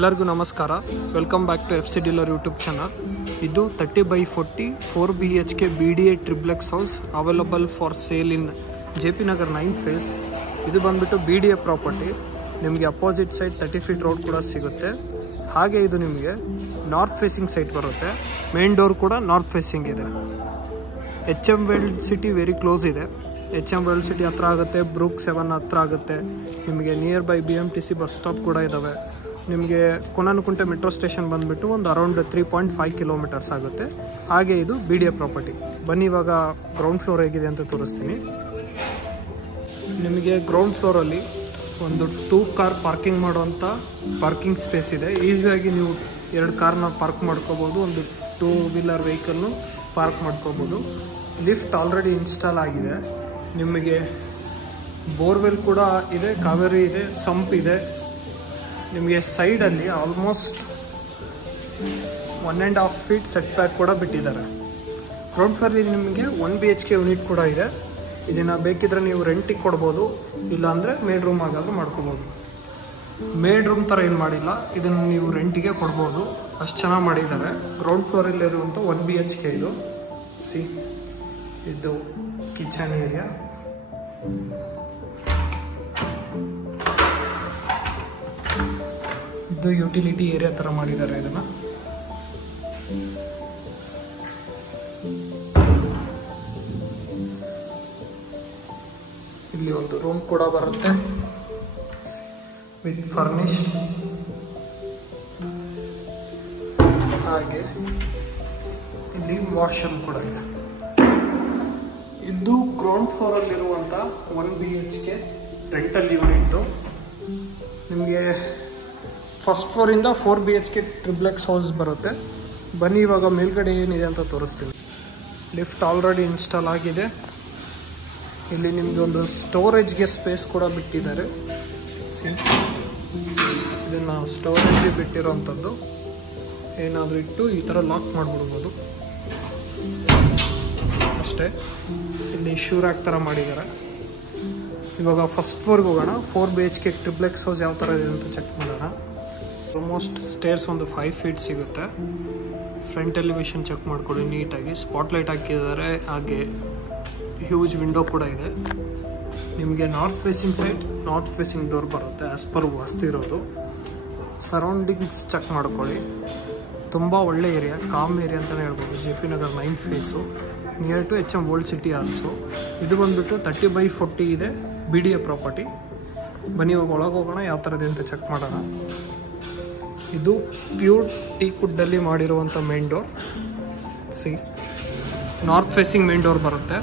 ಎಲ್ಲರಿಗೂ ನಮಸ್ಕಾರ. Welcome back to FC Dealer YouTube channel. ಇದು 30/40 4 BHK BDA triplex house available for sale in JP Nagar 9th phase. ಇದು ಬಂದ್ಬಿಟ್ಟು BDA property. ನಿಮಗೆ opposite side 30 feet road ಕೂಡ ಸಿಗುತ್ತೆ. ಹಾಗೆ ಇದು ನಿಮಗೆ ನಾರ್ತ್ ಫೇಸಿಂಗ್ ಸೈಟ್ ಬರುತ್ತೆ. ಮೇನ್ ಡೋರ್ ಕೂಡ ನಾರ್ತ್ ಫೇಸಿಂಗ್ ಇದೆ. HM world city very close ಇದೆ. HM ವರ್ಲ್ಡ್ ಸಿಟಿ ಹತ್ರ ಆಗುತ್ತೆ, ಬ್ರೂಕ್ 7 ಹತ್ರ ಆಗುತ್ತೆ. ನಿಮಗೆ near by BMTC bus stop ಕೂಡ ಇದ್ದಾವೆ. ನಿಮಗೆ ಕೊನನಕುಂಟೆ ಮೆಟ್ರೋ ಸ್ಟೇಷನ್ ಬಂದುಬಿಟ್ಟು ಒಂದು ಅರೌಂಡ್ 3.5 ಕಿಲೋಮೀಟರ್ಸ್ ಆಗುತ್ತೆ. ಹಾಗೆ ಇದು BDA ಪ್ರಾಪರ್ಟಿ. ಬನ್ನಿ ಇವಾಗ ಗ್ರೌಂಡ್ ಫ್ಲೋರ್ ಹೇಗಿದೆ ಅಂತ ತೋರಿಸ್ತೀನಿ. ನಿಮಗೆ ಗ್ರೌಂಡ್ ಫ್ಲೋರಲ್ಲಿ ಒಂದು 2 ಕಾರ್ ಪಾರ್ಕಿಂಗ್ ಮಾಡುವಂಥ ಪಾರ್ಕಿಂಗ್ ಸ್ಪೇಸ್ ಇದೆ. ಈಸಿಯಾಗಿ ನೀವು 2 ಕಾರ್ನ ಪಾರ್ಕ್ ಮಾಡ್ಕೋಬೋದು, ಒಂದು 2 ವೀಲರ್ ವೆಹಿಕಲ್ನು ಪಾರ್ಕ್ ಮಾಡ್ಕೋಬೋದು. ಲಿಫ್ಟ್ ಆಲ್ರೆಡಿ ಇನ್ಸ್ಟಾಲ್ ಆಗಿದೆ. ನಿಮಗೆ ಬೋರ್ವೆಲ್ ಕೂಡ ಇದೆ, ಕಾವೇರಿ ಇದೆ, ಸಂಪ್ ಇದೆ. ನಿಮಗೆ ಸೈಡಲ್ಲಿ ಆಲ್ಮೋಸ್ಟ್ 1.5 ಫೀಟ್ ಸೆಟ್ ಬ್ಯಾಕ್ ಕೂಡ ಬಿಟ್ಟಿದ್ದಾರೆ. ಗ್ರೌಂಡ್ ಫ್ಲೋರಲ್ಲಿ ನಿಮಗೆ 1 BHK ಯೂನಿಟ್ ಕೂಡ ಇದೆ. ಇದನ್ನು ಬೇಕಿದ್ರೆ ನೀವು ರೆಂಟಿಗೆ ಕೊಡ್ಬೋದು, ಇಲ್ಲಾಂದರೆ ಮೇಡ್ ರೂಮ್ ಆಗಾದರೂ ಮಾಡ್ಕೋಬೋದು. ಮೇಡ್ ರೂಮ್ ಥರ ಏನು ಮಾಡಿಲ್ಲ, ಇದನ್ನು ನೀವು ರೆಂಟಿಗೆ ಕೊಡ್ಬೋದು, ಅಷ್ಟು ಚೆನ್ನಾಗಿ ಮಾಡಿದ್ದಾರೆ. ಗ್ರೌಂಡ್ ಫ್ಲೋರಲ್ಲಿರುವಂಥ 1 BHK ಇದು. ಸಿ, ಇದು ಕಿಚನ್ ಏರಿಯಾ. ಇದು ಯುಟಿಲಿಟಿ ಏರಿಯಾ ಥರ ಮಾಡಿದ್ದಾರೆ. ಇದನ್ನು ಇಲ್ಲಿ ಒಂದು ರೂಮ್ ಕೂಡ ಬರುತ್ತೆ ವಿತ್ ಫರ್ನಿಶ್ಡ್. ಹಾಗೆ ಇಲ್ಲಿ ವಾಶ್ರೂಮ್ ಕೂಡ ಇದೆ. ಇದು ಗ್ರೌಂಡ್ ಫ್ಲೋರಲ್ಲಿರುವಂಥ 1 BHK ರೆಂಟಲ್ ಯೂನಿಟ್ಟು. ನಿಮಗೆ ಫಸ್ಟ್ ಫ್ಲೋರಿಂದ 4 BHK ಟ್ರಿಪ್ಲೆಕ್ಸ್ ಹೌಸ್ ಬರುತ್ತೆ. ಬನ್ನಿ ಇವಾಗ ಮೇಲ್ಗಡೆ ಏನಿದೆ ಅಂತ ತೋರಿಸ್ತೀನಿ. ಲಿಫ್ಟ್ ಆಲ್ರೆಡಿ ಇನ್ಸ್ಟಾಲ್ ಆಗಿದೆ. ಇಲ್ಲಿ ನಿಮಗೆ ಒಂದು ಸ್ಟೋರೇಜ್ಗೆ ಸ್ಪೇಸ್ ಕೂಡ ಬಿಟ್ಟಿದ್ದಾರೆ. ಇದನ್ನು ಸ್ಟೋರೇಜ್ಗೆ ಬಿಟ್ಟಿರೋವಂಥದ್ದು. ಏನಾದರೂ ಇಟ್ಟು ಈ ಥರ ಲಾಕ್ ಮಾಡಿಬಿಡ್ಬೋದು ಅಷ್ಟೇ. ಇಲ್ಲಿ ಶೂ ರ್ಯಾಕ್ ಥರ ಮಾಡಿದ್ದಾರೆ. ಇವಾಗ ಫಸ್ಟ್ ಫ್ಲೋರ್ಗೆ ಹೋಗೋಣ. 4 BHK ಟ್ರಿಪ್ಲೆಕ್ಸ್ ಹೌಸ್ ಯಾವ ಥರ ಇದೆ ಅಂತ ಚೆಕ್ ಮಾಡೋಣ. ಆಲ್ಮೋಸ್ಟ್ ಸ್ಟೇರ್ಸ್ ಒಂದು 5 ಫೀಟ್ ಸಿಗುತ್ತೆ. ಫ್ರಂಟ್ ಎಲಿವೇಶನ್ ಚೆಕ್ ಮಾಡ್ಕೊಳ್ಳಿ ನೀಟಾಗಿ. ಸ್ಪಾಟ್ಲೈಟ್ ಹಾಕಿದ್ದಾರೆ, ಹಾಗೆ ಹ್ಯೂಜ್ ವಿಂಡೋ ಕೂಡ ಇದೆ. ನಿಮಗೆ north facing side north facing door ಬರುತ್ತೆ ಆ್ಯಸ್ ಪರ್ ವಾಸ್ತು ಇರೋದು. ಸರೌಂಡಿಂಗ್ಸ್ ಚೆಕ್ ಮಾಡ್ಕೊಳ್ಳಿ. ತುಂಬ ಒಳ್ಳೆ ಏರಿಯಾ, ಕಾಮ್ ಏರಿಯಾ ಅಂತಲೇ ಹೇಳ್ಬೋದು. JP Nagar 9th phase, near to HM world city also. ಇದು ಬಂದುಬಿಟ್ಟು 30/40 ಇದೆ, BDA ಪ್ರಾಪರ್ಟಿ. ಬನ್ನಿ ಇವಾಗ ಒಳಗೆ ಹೋಗೋಣ, ಯಾವ ಥರದ್ದು ಅಂತ ಚೆಕ್ ಮಾಡೋಣ. ಇದು ಪ್ಯೂರ್ ಟೀಕ್ವುಡ್ಡಲ್ಲಿ ಮಾಡಿರುವಂಥ main door. C, north facing main door ಬರುತ್ತೆ.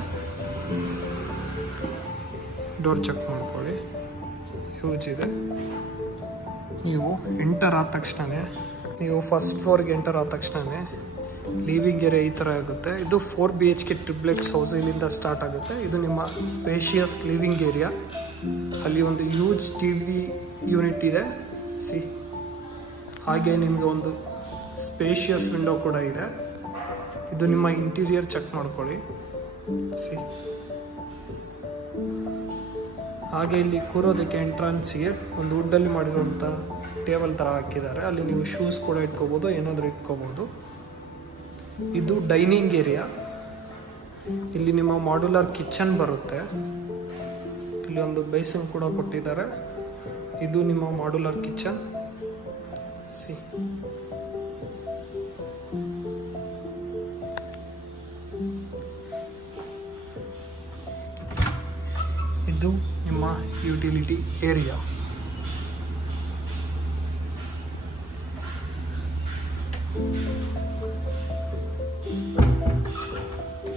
ಡೋರ್ ಚೆಕ್ ಮಾಡ್ಕೊಳ್ಳಿ, ಹ್ಯೂಜ್ ಇದೆ. ನೀವು ಎಂಟರ್ ಆದ ತಕ್ಷಣವೇ, ನೀವು ಫಸ್ಟ್ ಫ್ಲೋರ್ಗೆ ಎಂಟರ್ ಆದ ತಕ್ಷಣವೇ ಲಿವಿಂಗ್ ಏರಿಯಾ ಈ ಥರ ಆಗುತ್ತೆ. ಇದು 4 BHK ಟ್ರಿಪ್ಲೆಕ್ಸ್ ಹೌಸ್. ಇಲ್ಲಿಂದ ಸ್ಟಾರ್ಟ್ ಆಗುತ್ತೆ. ಇದು ನಿಮ್ಮ ಸ್ಪೇಷಿಯಸ್ ಲಿವಿಂಗ್ ಏರಿಯಾ. ಅಲ್ಲಿ ಒಂದು ಹ್ಯೂಜ್ TV ಯೂನಿಟ್ ಇದೆ. ಸಿ, ಹಾಗೆ ನಿಮಗೆ ಒಂದು ಸ್ಪೇಷಿಯಸ್ ವಿಂಡೋ ಕೂಡ ಇದೆ. ಇದು ನಿಮ್ಮ ಇಂಟೀರಿಯರ್ ಚೆಕ್ ಮಾಡ್ಕೊಳ್ಳಿ. ಸಿ, ಹಾಗೆ ಇಲ್ಲಿ ಕೂರೋದಕ್ಕೆ ಎಂಟ್ರನ್ಸ್ಗೆ ಒಂದು ವುಡ್ಡಲ್ಲಿ ಮಾಡಿರುವಂಥ ಟೇಬಲ್ ಥರ ಹಾಕಿದ್ದಾರೆ. ಅಲ್ಲಿ ನೀವು ಶೂಸ್ ಕೂಡ ಇಟ್ಕೋಬೋದು, ಏನಾದರೂ ಇಟ್ಕೋಬೋದು. ಇದು ಡೈನಿಂಗ್ ಏರಿಯಾ. ಇಲ್ಲಿ ನಿಮ್ಮ ಮಾಡ್ಯುಲರ್ ಕಿಚನ್ ಬರುತ್ತೆ. ಇಲ್ಲಿ ಒಂದು ಬೇಸಿನ್ ಕೂಡ ಕೊಟ್ಟಿದ್ದಾರೆ. ಇದು ನಿಮ್ಮ ಮಾಡ್ಯುಲರ್ ಕಿಚನ್. ಸಿ, ಇದು ನಿಮ್ಮ ಯುಟಿಲಿಟಿ ಏರಿಯಾ.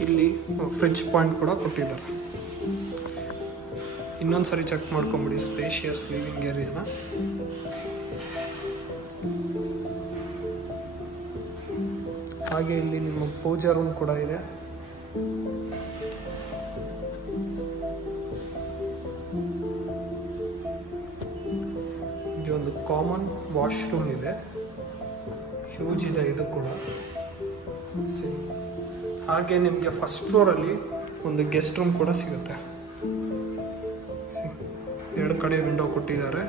ಇಲ್ಲಿ ಫ್ರಿಡ್ಜ್ ಪಾಯಿಂಟ್ ಕೂಡ ಕೊಟ್ಟಿದ್ದಾರೆ. ಇನ್ನೊಂದ್ಸರಿ ಚೆಕ್ ಮಾಡ್ಕೊಂಬಿಡಿ ಸ್ಪೇಷಿಯಸ್ ಲಿವಿಂಗ್ ಏರಿಯಾನ. ಹಾಗೆ ಇಲ್ಲಿ ನಿಮ್ಮ ಪೂಜಾ ರೂಮ್ ಕೂಡ ಇದೆ. ಇಲ್ಲಿ ಒಂದು ಕಾಮನ್ ವಾಶ್ರೂಮ್ ಇದೆ, ಹ್ಯೂಜ್ ಇದೆ ಇದು ಕೂಡ. ಹಾಗೆ ನಿಮಗೆ ಫಸ್ಟ್ ಫ್ಲೋರಲ್ಲಿ ಒಂದು ಗೆಸ್ಟ್ ರೂಮ್ ಕೂಡ ಸಿಗುತ್ತೆ. ಎರಡು ಕಡೆ ವಿಂಡೋ ಕೊಟ್ಟಿದ್ದಾರೆ.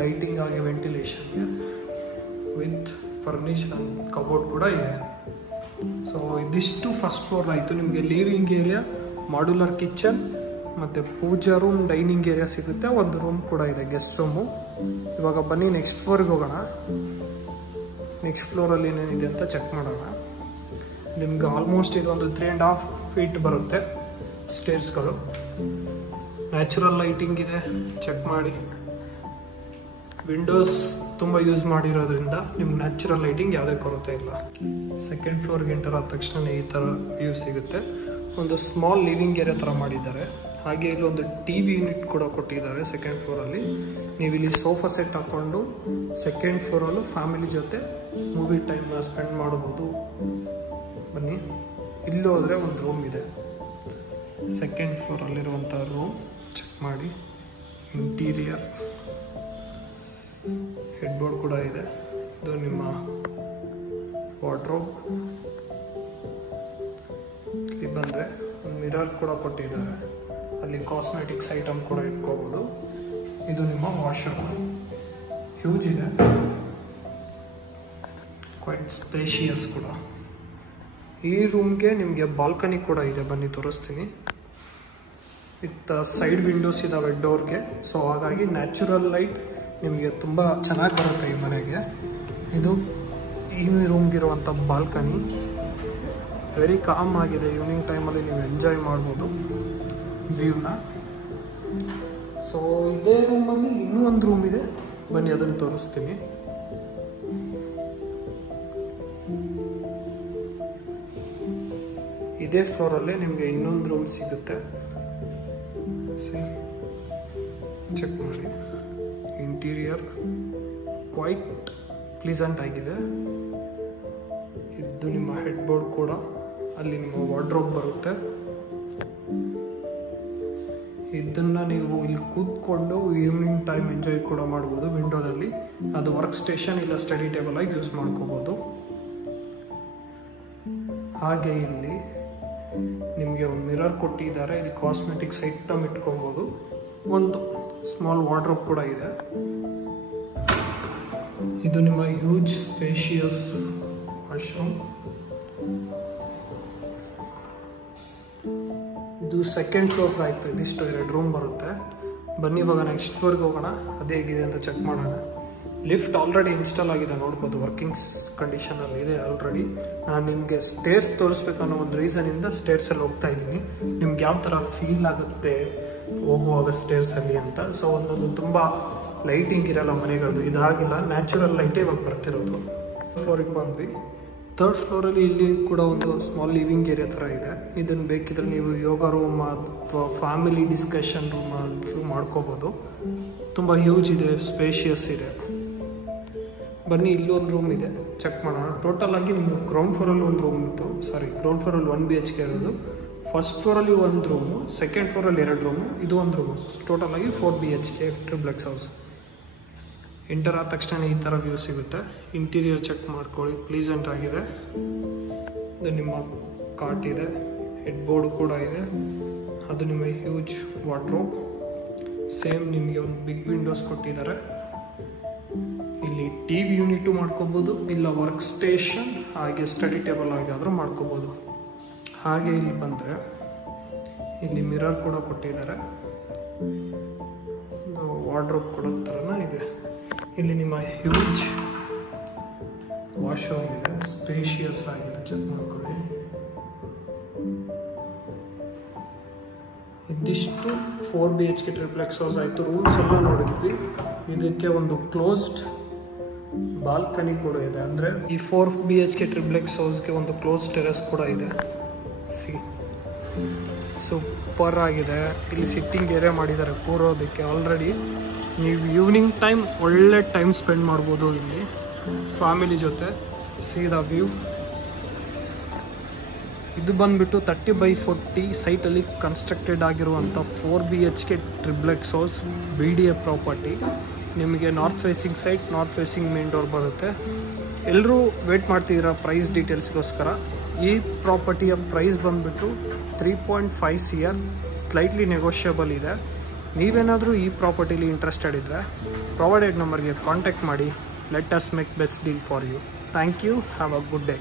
ಲೈಟಿಂಗ್ ಆಗಿ ವೆಂಟಿಲೇಷನ್ಗೆ ವಿತ್ ಫರ್ನಿಷ್ ಕಬೋರ್ಡ್ ಕೂಡ ಇದೆ. ಸೊ ಇದಿಷ್ಟು ಫಸ್ಟ್ ಫ್ಲೋರ್ ಆಯಿತು. ನಿಮಗೆ ಲಿವಿಂಗ್ ಏರಿಯಾ, ಮಾಡ್ಯುಲರ್ ಕಿಚನ್ ಮತ್ತು ಪೂಜಾ ರೂಮ್, ಡೈನಿಂಗ್ ಏರಿಯಾ ಸಿಗುತ್ತೆ. ಒಂದು ರೂಮ್ ಕೂಡ ಇದೆ, ಗೆಸ್ಟ್ ರೂಮು. ಇವಾಗ ಬನ್ನಿ ನೆಕ್ಸ್ಟ್ ಫ್ಲೋರ್ಗೆ ಹೋಗೋಣ. ನೆಕ್ಸ್ಟ್ ಫ್ಲೋರಲ್ಲಿ ಏನೇನಿದೆ ಅಂತ ಚೆಕ್ ಮಾಡೋಣ. ನಿಮ್ಗೆ ಆಲ್ಮೋಸ್ಟ್ ಇದೊಂದು 3.5 feet ಬರುತ್ತೆ ಸ್ಟೇರ್ಸ್ಗಳು. ನ್ಯಾಚುರಲ್ ಲೈಟಿಂಗ್ ಇದೆ, ಚೆಕ್ ಮಾಡಿ. ವಿಂಡೋಸ್ ತುಂಬ ಯೂಸ್ ಮಾಡಿರೋದ್ರಿಂದ ನಿಮ್ಗೆ ನ್ಯಾಚುರಲ್ ಲೈಟಿಂಗ್ ಯಾವುದೇ ಕೊರತೆ ಇಲ್ಲ. ಸೆಕೆಂಡ್ ಫ್ಲೋರ್ಗೆ ಎಂಟರ್ ಆದ ತಕ್ಷಣ ಈ ಥರ ವ್ಯೂ ಸಿಗುತ್ತೆ. ಒಂದು ಸ್ಮಾಲ್ ಲಿವಿಂಗ್ ಏರಿಯಾ ಥರ ಮಾಡಿದ್ದಾರೆ. ಹಾಗೆ ಇಲ್ಲಿ ಒಂದು TV ಯೂನಿಟ್ ಕೂಡ ಕೊಟ್ಟಿದ್ದಾರೆ ಸೆಕೆಂಡ್ ಫ್ಲೋರಲ್ಲಿ. ನೀವು ಇಲ್ಲಿ ಸೋಫಾ ಸೆಟ್ ಹಾಕ್ಕೊಂಡು ಸೆಕೆಂಡ್ ಫ್ಲೋರಲ್ಲೂ ಫ್ಯಾಮಿಲಿ ಜೊತೆ ಮೂವಿ ಟೈಮ್ನ ಸ್ಪೆಂಡ್ ಮಾಡ್ಬೋದು. ಬನ್ನಿ, ಇಲ್ಲಿ ಹೋದರೆ ಒಂದು ರೂಮ್ ಇದೆ, ಸೆಕೆಂಡ್ ಫ್ಲೋರಲ್ಲಿರುವಂಥ ರೂಮ್. ಚೆಕ್ ಮಾಡಿ. ಇಂಟೀರಿಯರ್ ಹೆಡ್ ಬೋರ್ಡ್ ಕೂಡ ಇದೆ. ಇದು ನಿಮ್ಮ ವಾರ್ಡ್ರೋಬ್. ಇಲ್ಲಿ ಬಂದರೆ ಒಂದು ಮಿರರ್ ಕೂಡ ಕೊಟ್ಟಿದ್ದಾರೆ. ಅಲ್ಲಿ ಕಾಸ್ಮೆಟಿಕ್ಸ್ ಐಟಮ್ ಕೂಡ ಇಟ್ಕೋಬೋದು. ಇದು ನಿಮ್ಮ ವಾಶ್ರೂಮ್. ಹ್ಯೂಜ್ ಇದೆ, ಕ್ವೈಟ್ ಸ್ಪೇಷಿಯಸ್ ಕೂಡ. ಈ ರೂಮ್ಗೆ ನಿಮಗೆ ಬಾಲ್ಕನಿ ಕೂಡ ಇದೆ, ಬನ್ನಿ ತೋರಿಸ್ತೀನಿ. ವಿತ್ ಸೈಡ್ ವಿಂಡೋಸ್ ಇದಾವೆ ಡೋರ್ಗೆ. ಸೊ ಹಾಗಾಗಿ ನ್ಯಾಚುರಲ್ ಲೈಟ್ ನಿಮಗೆ ತುಂಬ ಚೆನ್ನಾಗಿ ಬರುತ್ತೆ ಈ ಮನೆಗೆ. ಇದು ಈ ರೂಮ್ಗಿರುವಂಥ ಬಾಲ್ಕನಿ. ವೆರಿ ಕಾಮ್ ಆಗಿದೆ. ಈವ್ನಿಂಗ್ ಟೈಮಲ್ಲಿ ನೀವು ಎಂಜಾಯ್ ಮಾಡ್ಬೋದು ವ್ಯೂನ. ಸೊ ಇದೇ ರೂಮಲ್ಲಿ ಇನ್ನೂ ಒಂದು ರೂಮ್ ಇದೆ, ಬನ್ನಿ ಅದನ್ನು ತೋರಿಸ್ತೀನಿ. ಇದೇ ಫ್ಲೋರಲ್ಲೇ ನಿಮಗೆ ಇನ್ನೊಂದು ರೂಮ್ ಸಿಗುತ್ತೆ. ಚೆಕ್ ಮಾಡಿ. ಇಂಟೀರಿಯರ್ ಕ್ವೈಟ್ ಪ್ಲೀಸೆಂಟ್ ಆಗಿದೆ. ಇದು ನಿಮ್ಮ ಹೆಡ್ ಬೋರ್ಡ್ ಕೂಡ. ಅಲ್ಲಿ ನಿಮ್ಮ ವಾರ್ಡ್ರೋಬ್ ಬರುತ್ತೆ. ಇದನ್ನು ನೀವು ಇಲ್ಲಿ ಕೂತ್ಕೊಂಡು ಈವ್ನಿಂಗ್ ಟೈಮ್ ಎಂಜಾಯ್ ಕೂಡ ಮಾಡ್ಬೋದು ವಿಂಡೋದಲ್ಲಿ. ಅದು ವರ್ಕ್ ಸ್ಟೇಷನ್ ಇಲ್ಲ ಸ್ಟಡಿ ಟೇಬಲ್ ಆಗಿ ಯೂಸ್ ಮಾಡ್ಕೋಬೋದು. ಹಾಗೆ ಇಲ್ಲಿ ನಿಮಗೆ ಒಂದು ಮಿರರ್ ಕೊಟ್ಟಿದ್ದಾರೆ. ಇಲ್ಲಿ ಕಾಸ್ಮೆಟಿಕ್ಸ್ ಐಟಮ್ ಇಟ್ಕೋಬೋದು. ಒಂದು ಸ್ಮಾಲ್ ವಾರ್ಡ್ರೋಬ್ ಕೂಡ ಇದೆ. ಇದು ನಿಮ್ಮ ಹ್ಯೂಜ್ ಸ್ಪೇಷಿಯಸ್ ವಾಶ್ರೂಮ್. ಇದು ಸೆಕೆಂಡ್ ಫ್ಲೋರ್ ಆಯಿತು. ಇದಿಷ್ಟು 2 ರೂಮ್ ಬರುತ್ತೆ. ಬನ್ನಿ ಇವಾಗ ನೆಕ್ಸ್ಟ್ ಫ್ಲೋರ್ಗೆ ಹೋಗೋಣ. ಅದೇ ಹೇಗಿದೆ ಅಂತ ಚೆಕ್ ಮಾಡೋಣ. ಲಿಫ್ಟ್ ಆಲ್ರೆಡಿ ಇನ್ಸ್ಟಾಲ್ ಆಗಿದೆ, ನೋಡ್ಬೋದು. ವರ್ಕಿಂಗ್ ಕಂಡೀಷನಲ್ಲಿ ಇದೆ ಆಲ್ರೆಡಿ. ನಾನು ನಿಮಗೆ ಸ್ಟೇರ್ಸ್ ತೋರಿಸ್ಬೇಕನ್ನೋ ಒಂದು ರೀಸನಿಂದ ಸ್ಟೇರ್ಸಲ್ಲಿ ಹೋಗ್ತಾ ಇದ್ದೀನಿ. ನಿಮ್ಗೆ ಯಾವ ಥರ ಫೀಲ್ ಆಗುತ್ತೆ ಹೋಗುವಾಗ ಸ್ಟೇರ್ಸಲ್ಲಿ ಅಂತ. ಸೊ ಒಂದೊಂದು ತುಂಬ ಲೈಟಿಂಗ್ ಇರಲ್ಲ ಮನೆಗಳದ್ದು. ಇದಾಗಿಲ್ಲ, ನ್ಯಾಚುರಲ್ ಲೈಟೇ ಇವಾಗ ಬರ್ತಿರೋದು. ಫ್ಲೋರಿಗೆ ಬಂದ್ವಿ. 3rd ಫ್ಲೋರಲ್ಲಿ ಇಲ್ಲಿ ಕೂಡ ಒಂದು ಸ್ಮಾಲ್ ಲಿವಿಂಗ್ ಏರಿಯಾ ಥರ ಇದೆ. ಇದನ್ನು ಬೇಕಿದ್ರೆ ನೀವು ಯೋಗ ರೂಮ್ ಅಥವಾ ಫ್ಯಾಮಿಲಿ ಡಿಸ್ಕಷನ್ ರೂಮ್ ಮಾಡ್ಕೋಬೋದು. ತುಂಬ ಹ್ಯೂಜ್ ಇದೆ, ಸ್ಪೇಷಿಯಸ್ ಇದೆ. ಬನ್ನಿ, ಇಲ್ಲೊಂದು ರೂಮ್ ಇದೆ, ಚೆಕ್ ಮಾಡೋಣ. ಟೋಟಲ್ ಆಗಿ ನಿಮಗೆ ಗ್ರೌಂಡ್ ಫ್ಲೋರಲ್ಲಿ ಒಂದು ರೂಮ್ ಇತ್ತು. ಗ್ರೌಂಡ್ ಫ್ಲೋರಲ್ಲಿ 1 BHK ಇರೋದು. ಫಸ್ಟ್ ಫ್ಲೋರಲ್ಲಿ ಒಂದು ರೂಮು, ಸೆಕೆಂಡ್ ಫ್ಲೋರಲ್ಲಿ 2 ರೂಮು, ಇದು ಒಂದು ರೂಮು. ಟೋಟಲ್ ಆಗಿ 4 BHK ಟ್ರಿಪ್ಲೆಕ್ಸ್ ಹೌಸ್. ಎಂಟರ್ ಆದ ತಕ್ಷಣ ಈ ಥರ ವ್ಯೂ ಸಿಗುತ್ತೆ. ಇಂಟೀರಿಯರ್ ಚೆಕ್ ಮಾಡ್ಕೊಳ್ಳಿ, ಪ್ಲೀಸೆಂಟ್ ಆಗಿದೆ. ಇದು ನಿಮ್ಮ ಕಾಟ್ ಇದೆ, ಹೆಡ್ ಬೋರ್ಡ್ ಕೂಡ ಇದೆ. ಅದು ನಿಮ್ಮ ಹ್ಯೂಜ್ ವಾರ್ಡ್ರೋಬ್. ಸೇಮ್ ನಿಮಗೆ ಒಂದು ಬಿಗ್ ವಿಂಡೋಸ್ ಕೊಟ್ಟಿದ್ದಾರೆ. ಇಲ್ಲಿ TV ಯೂನಿಟು ಮಾಡ್ಕೋಬೋದು, ಇಲ್ಲ ವರ್ಕ್ ಸ್ಟೇಷನ್ ಹಾಗೆ ಸ್ಟಡಿ ಟೇಬಲ್ ಆಗಿಯಾದರೂ ಮಾಡ್ಕೋಬೋದು. ಹಾಗೆ ಇಲ್ಲಿ ಬಂದರೆ ಇಲ್ಲಿ ಮಿರರ್ ಕೂಡ ಕೊಟ್ಟಿದ್ದಾರೆ. ವಾರ್ಡ್ರೋಬ್ ಕೊಡೋ ಥರನೇ ಇದೆ. ಇಲ್ಲಿ ನಿಮ್ಮ ಹ್ಯೂಜ್ ವಾಶ್ರೂಮ್ ಇದೆ, ಸ್ಪೇಷಿಯಸ್ ಆಗಿದೆ, ಚೆಕ್ ಮಾಡ್ಕೊಳ್ಳಿ. ಇದಿಷ್ಟು 4 BHK ಟ್ರಿಪ್ಲೆಕ್ಸ್ ಹೌಸ್ ಆಯಿತು. ರೂಮ್ಸ್ ಎಲ್ಲ ನೋಡಿದ್ವಿ. ಇದಕ್ಕೆ ಒಂದು ಕ್ಲೋಸ್ಡ್ ಬಾಲ್ಕನಿ ಕೂಡ ಇದೆ. ಅಂದರೆ ಈ 4 BHK ಟ್ರಿಪ್ಲೆಕ್ಸ್ ಹೌಸ್ಗೆ ಒಂದು ಕ್ಲೋಸ್ ಟೆರೆಸ್ ಕೂಡ ಇದೆ. ಸೂಪರ್ ಆಗಿದೆ. ಇಲ್ಲಿ ಸಿಟ್ಟಿಂಗ್ ಏರಿಯಾ ಮಾಡಿದ್ದಾರೆ ಕೂರೋದಕ್ಕೆ ಆಲ್ರೆಡಿ. ನೀವು ಈವ್ನಿಂಗ್ ಟೈಮ್ ಒಳ್ಳೆ ಟೈಮ್ ಸ್ಪೆಂಡ್ ಮಾಡ್ಬೋದು ಇಲ್ಲಿ ಫ್ಯಾಮಿಲಿ ಜೊತೆ. ಸೀದಾ ವ್ಯೂ. ಇದು ಬಂದ್ಬಿಟ್ಟು 30/40 ಸೈಟಲ್ಲಿ ಕನ್ಸ್ಟ್ರಕ್ಟೆಡ್ ಆಗಿರುವಂಥ 4 BHK triplex house, BDA property. ನಿಮಗೆ north facing site, north facing main door ಬರುತ್ತೆ. ಎಲ್ಲರೂ ವೇಟ್ ಮಾಡ್ತಿದ್ದೀರಾ ಪ್ರೈಸ್ ಡೀಟೇಲ್ಸ್ಗೋಸ್ಕರ. ಈ ಪ್ರಾಪರ್ಟಿಯ ಪ್ರೈಸ್ ಬಂದ್ಬಿಟ್ಟು 3.5 CR, ಸ್ಲೈಟ್ಲಿ ನೆಗೋಷಿಯಬಲ್ ಇದೆ. ನೀವೇನಾದರೂ ಈ ಪ್ರಾಪರ್ಟಿಲಿ ಇಂಟ್ರೆಸ್ಟೆಡ್ ಇದ್ದರೆ ಪ್ರೊವೈಡೆಡ್ ನಂಬರ್ಗೆ ಕಾಂಟ್ಯಾಕ್ಟ್ ಮಾಡಿ. Let us make best deal for you. Thank you. Have a good day.